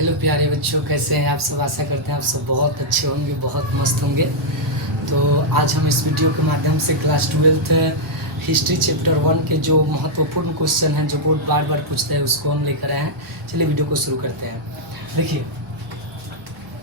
Hello प्यारे बच्चों, कैसे हैं आप सब। आशा करते हैं आप सब बहुत अच्छे होंगे, बहुत मस्त होंगे। तो आज हम इस वीडियो के माध्यम से क्लास 12th हिस्ट्री चैप्टर 1 के जो महत्वपूर्ण क्वेश्चन हैं जो बोर्ड बार बार पूछते हैं उसको हम लेकर आए हैं। चलिए वीडियो को शुरू करते हैं। देखिए,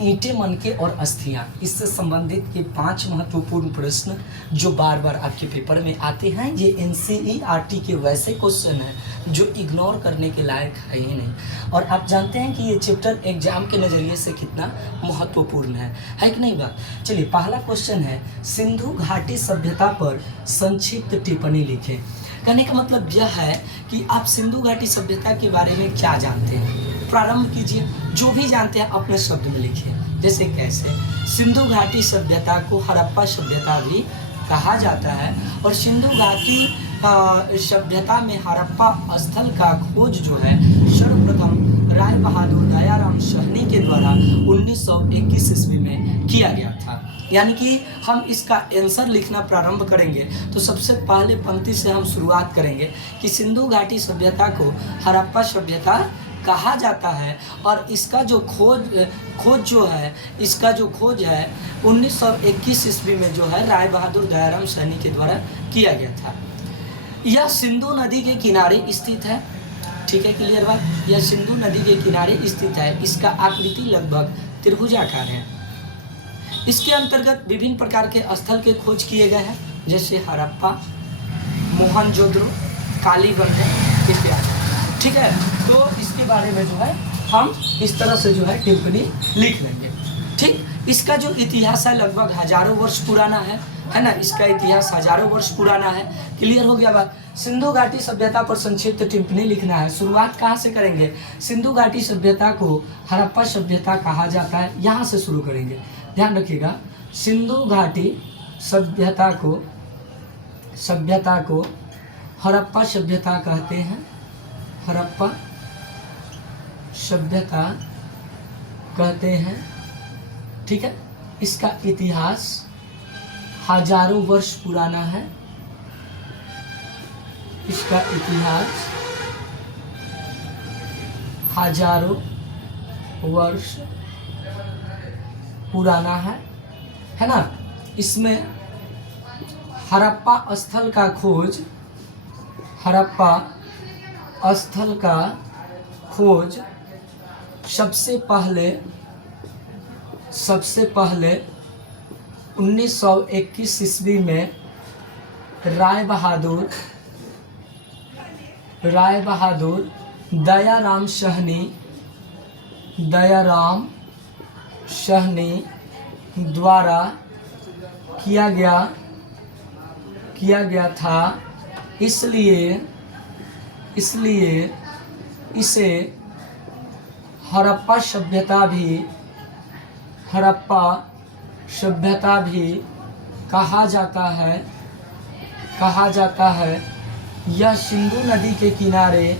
ईंटें, मनके और अस्थियां, इससे संबंधित ये 5 महत्वपूर्ण प्रश्न जो बार बार आपके पेपर में आते हैं। ये एनसीईआरटी के वैसे क्वेश्चन हैं जो इग्नोर करने के लायक है ही नहीं। और आप जानते हैं कि ये चैप्टर एग्जाम के नज़रिए से कितना महत्वपूर्ण है कि नहीं बात। चलिए, पहला क्वेश्चन है, सिंधु घाटी सभ्यता पर संक्षिप्त टिप्पणी लिखें। कहने का मतलब यह है कि आप सिंधु घाटी सभ्यता के बारे में क्या जानते हैं, प्रारंभ कीजिए। जो भी जानते हैं अपने शब्द में लिखिए। जैसे कैसे, सिंधु घाटी सभ्यता को हड़प्पा सभ्यता भी कहा जाता है और सिंधु घाटी सभ्यता में हड़प्पा स्थल का खोज जो है सर्वप्रथम राय बहादुर दयाराम साहनी के द्वारा 1921 ईस्वी में किया गया था। यानी कि हम इसका आंसर लिखना प्रारंभ करेंगे तो सबसे पहले पंक्ति से हम शुरुआत करेंगे कि सिंधु घाटी सभ्यता को हड़प्पा सभ्यता कहा जाता है और इसका जो खोज है 1921 ईस्वी में जो है राय बहादुर दयाराम साहनी के द्वारा किया गया था। यह सिंधु नदी के किनारे स्थित है। ठीक है, क्लियर बात। यह सिंधु नदी के किनारे स्थित है। इसका आकृति लगभग त्रिभुजाकार है। इसके अंतर्गत विभिन्न प्रकार के स्थल के खोज किए गए हैं, जैसे हड़प्पा, मोहनजोदड़ो, कालीबंगा इत्यादि। ठीक है, तो इसके बारे में जो है हम इस तरह से जो है टिप्पणी लिख लेंगे। ठीक, इसका जो इतिहास है लगभग हजारों वर्ष पुराना है ना। इसका इतिहास हजारों वर्ष पुराना है। क्लियर हो गया बात। सिंधु घाटी सभ्यता पर संक्षिप्त टिप्पणी लिखना है। शुरुआत कहाँ से करेंगे? सिंधु घाटी सभ्यता को हड़प्पा सभ्यता कहा जाता है, यहाँ से शुरू करेंगे। ध्यान रखिएगा, सिंधु घाटी सभ्यता को हड़प्पा सभ्यता कहते हैं। हड़प्पा सभ्यता कहते हैं। ठीक है, इसका इतिहास हजारों वर्ष पुराना है। इसका इतिहास हजारों वर्ष पुराना है ना। इसमें हड़प्पा स्थल का खोज सबसे पहले 1921 ईस्वी में राय बहादुर दयाराम साहनी द्वारा किया गया था। इसलिए इसे हड़प्पा सभ्यता भी कहा जाता है। यह सिंधु नदी के किनारे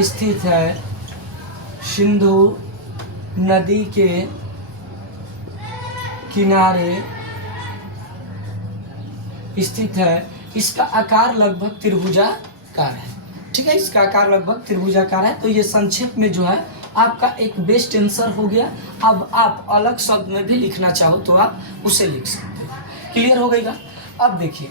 स्थित है। सिंधु नदी के किनारे स्थित है। इसका आकार लगभग त्रिभुजाकार है। ठीक है, इसका आकार लगभग त्रिभुजाकार है। तो ये संक्षेप में जो है आपका एक बेस्ट आंसर हो गया। अब आप अलग शब्द में भी लिखना चाहो तो आप उसे लिख सकते हो। क्लियर हो गएगा। अब देखिए,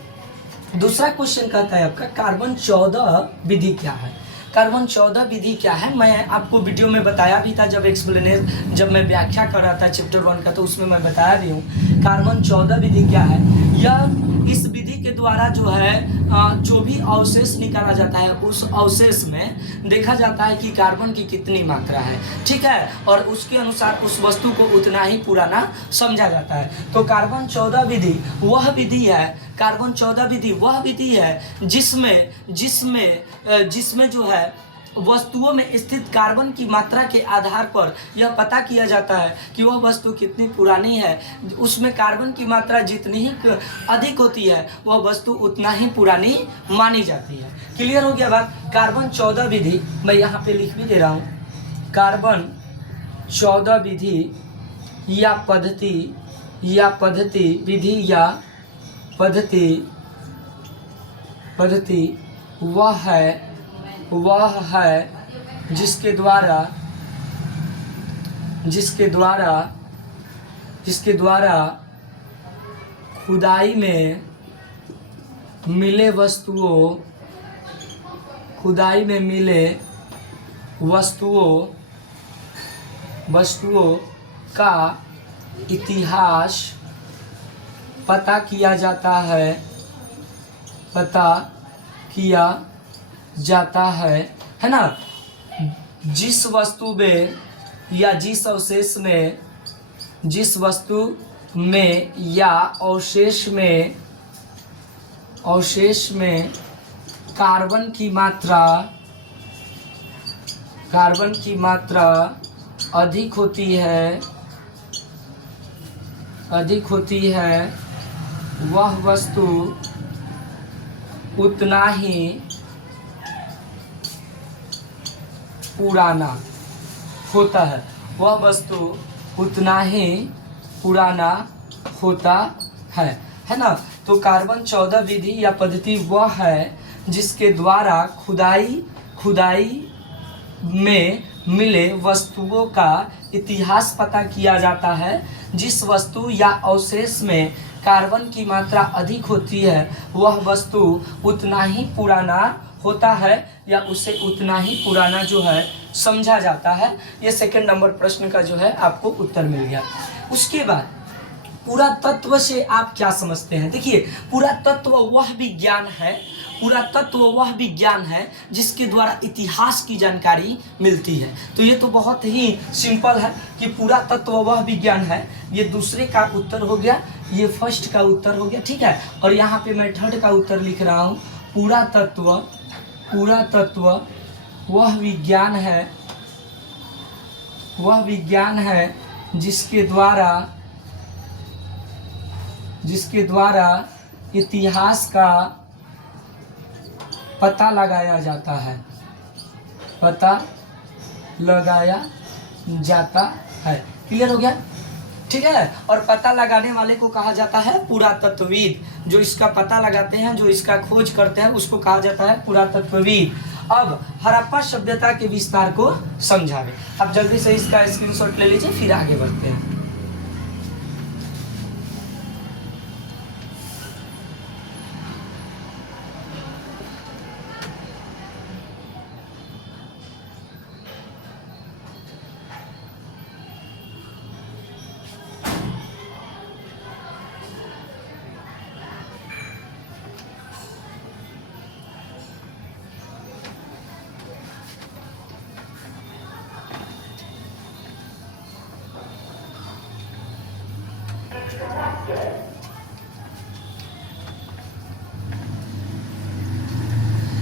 दूसरा क्वेश्चन कहता है आपका कार्बन 14 विधि क्या है। कार्बन 14 विधि क्या है, मैं आपको वीडियो में बताया भी था जब मैं व्याख्या कर रहा था चैप्टर 1 का, तो उसमें मैं बताया भी हूँ। कार्बन 14 विधि क्या है? यह इस विधि के द्वारा जो है जो भी अवशेष निकाला जाता है उस अवशेष में देखा जाता है कि कार्बन की कितनी मात्रा है। ठीक है, और उसके अनुसार उस वस्तु को उतना ही पुराना समझा जाता है। तो कार्बन 14 विधि वह विधि है जिसमें जो है वस्तुओं में स्थित कार्बन की मात्रा के आधार पर यह पता किया जाता है कि वह वस्तु कितनी पुरानी है। उसमें कार्बन की मात्रा जितनी ही अधिक होती है वह वस्तु उतना ही पुरानी मानी जाती है। क्लियर हो गया बात। कार्बन 14 विधि मैं यहाँ पे लिख भी दे रहा हूँ। कार्बन 14 विधि या पद्धति वह है जिसके द्वारा जिसके द्वारा खुदाई में मिले वस्तुओं का इतिहास पता किया जाता है, है ना। जिस वस्तु में या जिस वस्तु में या अवशेष में कार्बन की मात्रा अधिक होती है वह वस्तु उतना ही पुराना होता है, है ना। तो कार्बन 14 विधि या पद्धति वह है जिसके द्वारा खुदाई में मिले वस्तुओं का इतिहास पता किया जाता है। जिस वस्तु या अवशेष में कार्बन की मात्रा अधिक होती है वह वस्तु उतना ही पुराना होता है या उसे उतना ही पुराना जो है समझा जाता है। ये सेकंड नंबर प्रश्न का जो है आपको उत्तर मिल गया। उसके बाद पुरातत्व से आप क्या समझते हैं? देखिए, पुरातत्व वह विज्ञान है जिसके द्वारा इतिहास की जानकारी मिलती है। तो ये तो बहुत ही सिंपल है कि पुरातत्व वह विज्ञान है। ये दूसरे का उत्तर हो गया, ये फर्स्ट का उत्तर हो गया, ठीक है। और यहाँ पे मैं थर्ड का उत्तर लिख रहा हूँ। पुरातत्व वह विज्ञान है जिसके द्वारा इतिहास का पता लगाया जाता है। क्लियर हो गया? ठीक है। और पता लगाने वाले को कहा जाता है पुरातत्वविद। जो इसका पता लगाते हैं, जो इसका खोज करते हैं, उसको कहा जाता है पुरातत्वविद। अब हड़प्पा सभ्यता के विस्तार को समझावे। अब जल्दी से इसका स्क्रीनशॉट ले लीजिए, फिर आगे बढ़ते हैं।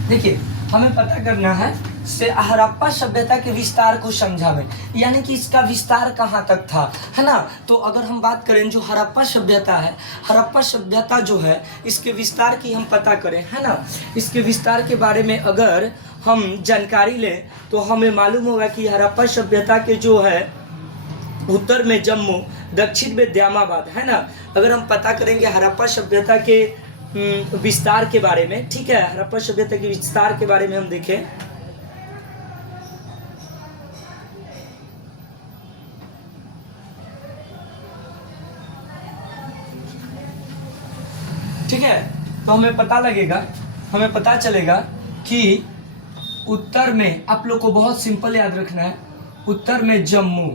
देखिए, हमें पता करना है से हड़प्पा सभ्यता के विस्तार को समझावे, यानी कि इसका विस्तार कहाँ तक था, है ना। तो अगर हम बात करें जो हड़प्पा सभ्यता है, हड़प्पा सभ्यता जो है इसके विस्तार की हम पता करें, है ना। इसके विस्तार के बारे में अगर हम जानकारी लें तो हमें मालूम होगा कि हड़प्पा सभ्यता के जो है उत्तर में जम्मू, दक्षिण में द्यामाबाद, है ना। अगर हम पता करेंगे हड़प्पा सभ्यता के विस्तार के बारे में, ठीक है, हड़प्पा सभ्यता के विस्तार के बारे में हम देखें। ठीक है, तो हमें पता चलेगा कि उत्तर में, आप लोग को बहुत सिंपल याद रखना है, उत्तर में जम्मू,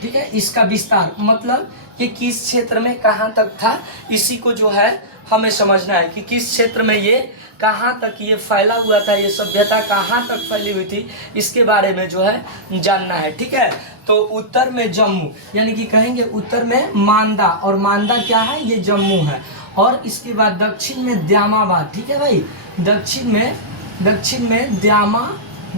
ठीक है। इसका विस्तार मतलब कि किस क्षेत्र में कहाँ तक था, इसी को जो है हमें समझना है कि किस क्षेत्र में ये कहाँ तक ये फैला हुआ था, ये सभ्यता कहाँ तक फैली हुई थी, इसके बारे में जो है जानना है, ठीक है। तो उत्तर में जम्मू, यानी कि कहेंगे उत्तर में मांदा, और मांदा क्या है, ये जम्मू है। और इसके बाद दक्षिण में द्यामाबाद, ठीक है भाई, दक्षिण में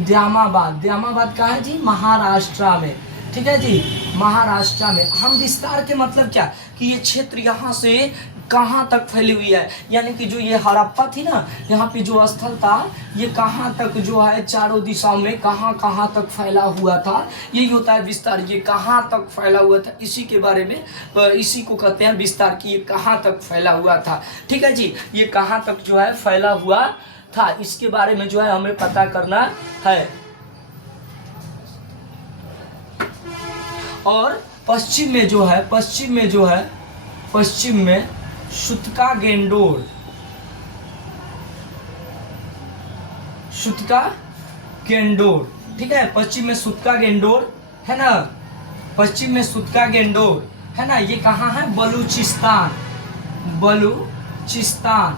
द्यामाबाद कहाँ है जी, महाराष्ट्र में, ठीक है जी, महाराष्ट्र में। हम विस्तार के मतलब क्या कि ये क्षेत्र यहाँ से कहाँ तक फैली हुई है, यानी कि जो ये हड़प्पा थी ना, यहाँ पे जो स्थल था ये कहाँ तक जो है चारों दिशाओं में कहाँ तक फैला हुआ था, यही होता है विस्तार। ये कहाँ तक फैला हुआ था, इसी के बारे में, इसी को कहते हैं विस्तार कि ये कहाँ तक फैला हुआ था, ठीक है जी। ये कहाँ तक जो है फैला हुआ था, इसके बारे में जो है हमें पता करना है। और पश्चिम में जो है पश्चिम में शुत्का गेंडोर, ठीक है। पश्चिम में शुत्का गेंडोर है ना, पश्चिम में शुत्का गेंडोर है ना। ये कहाँ है? बलूचिस्तान,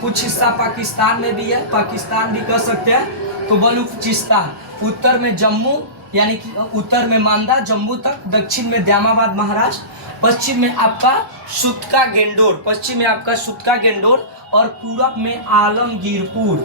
कुछ हिस्सा पाकिस्तान में भी है, पाकिस्तान भी कह सकते हैं। तो बलूचिस्तान, उत्तर में जम्मू यानी कि उत्तर में मांदा जम्मू तक, दक्षिण में द्यामाबाद महाराष्ट्र, पश्चिम में आपका शुत्का गेंडोर और पूरब में आलमगीरपुर,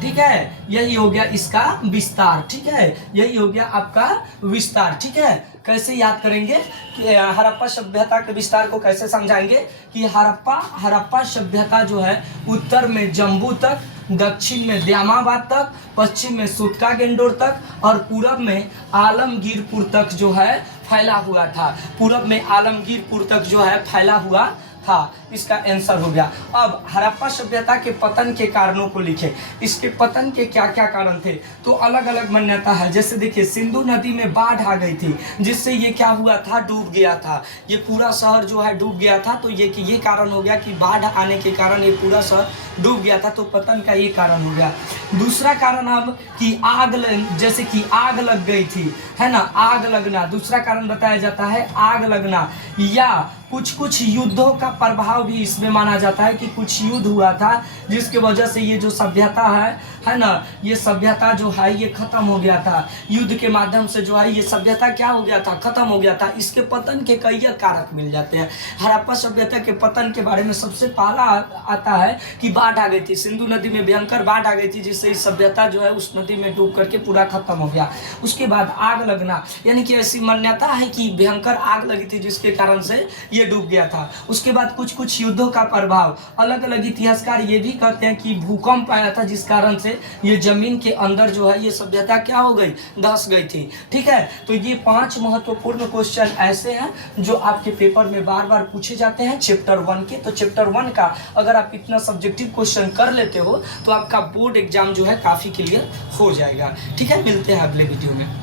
ठीक है। यही हो गया इसका विस्तार, ठीक है। यही हो गया आपका विस्तार, ठीक है। कैसे याद करेंगे कि हड़प्पा सभ्यता के विस्तार को कैसे समझाएंगे कि हड़प्पा सभ्यता जो है उत्तर में जम्मू तक, दक्षिण में द्यामाबाद तक, पश्चिम में शुत्का गेंडोर तक और पूरब में आलमगीरपुर तक जो है फैला हुआ था। इसका आंसर हो गया। अब हड़प्पा सभ्यता के पतन के कारणों को लिखें। इसके पतन के क्या क्या कारण थे? तो अलग अलग मान्यता है। जैसे देखिए, सिंधु नदी में बाढ़ आ गई थी, जिससे ये क्या हुआ था? डूब गया था। ये पूरा शहर जो है डूब गया था। तो ये कारण हो गया कि बाढ़ आने के कारण ये पूरा शहर डूब गया था। तो पतन का ये कारण हो गया। दूसरा कारण अब कि जैसे कि आग लग गई थी, है ना, आग लगना। दूसरा कारण बताया जाता है आग लगना, या कुछ युद्धों का प्रभाव भी इसमें माना जाता है कि कुछ युद्ध हुआ था जिसके वजह से ये जो सभ्यता है ना, ये सभ्यता जो है ये खत्म हो गया था। युद्ध के माध्यम से जो है ये सभ्यता क्या हो गया था? खत्म हो गया था। इसके पतन के कई कारक मिल जाते हैं। हड़प्पा सभ्यता के पतन के बारे में सबसे पहला आता है कि बाढ़ आ गई थी, सिंधु नदी में भयंकर बाढ़ आ गई थी, जिससे इस सभ्यता जो है उस नदी में डूब करके पूरा खत्म हो गया। उसके बाद आग लगना, यानी कि ऐसी मान्यता है कि भयंकर आग लगी थी जिसके कारण से ये डूब गया था। उसके बाद कुछ युद्धों का प्रभाव, अलग अलग इतिहासकार ये भी कहते हैं कि भूकंप आया था जिस कारण से ये जमीन के अंदर जो है ये सभ्यता क्या हो गई? धंस गई थी, ठीक है। तो ये 5 महत्वपूर्ण क्वेश्चन ऐसे हैं जो आपके पेपर में बार बार पूछे जाते हैं चैप्टर 1 के। तो चैप्टर 1 का अगर आप इतना सब्जेक्टिव क्वेश्चन कर लेते हो तो आपका बोर्ड एग्जाम जो है काफी क्लियर हो जाएगा, ठीक है। मिलते हैं अगले वीडियो में।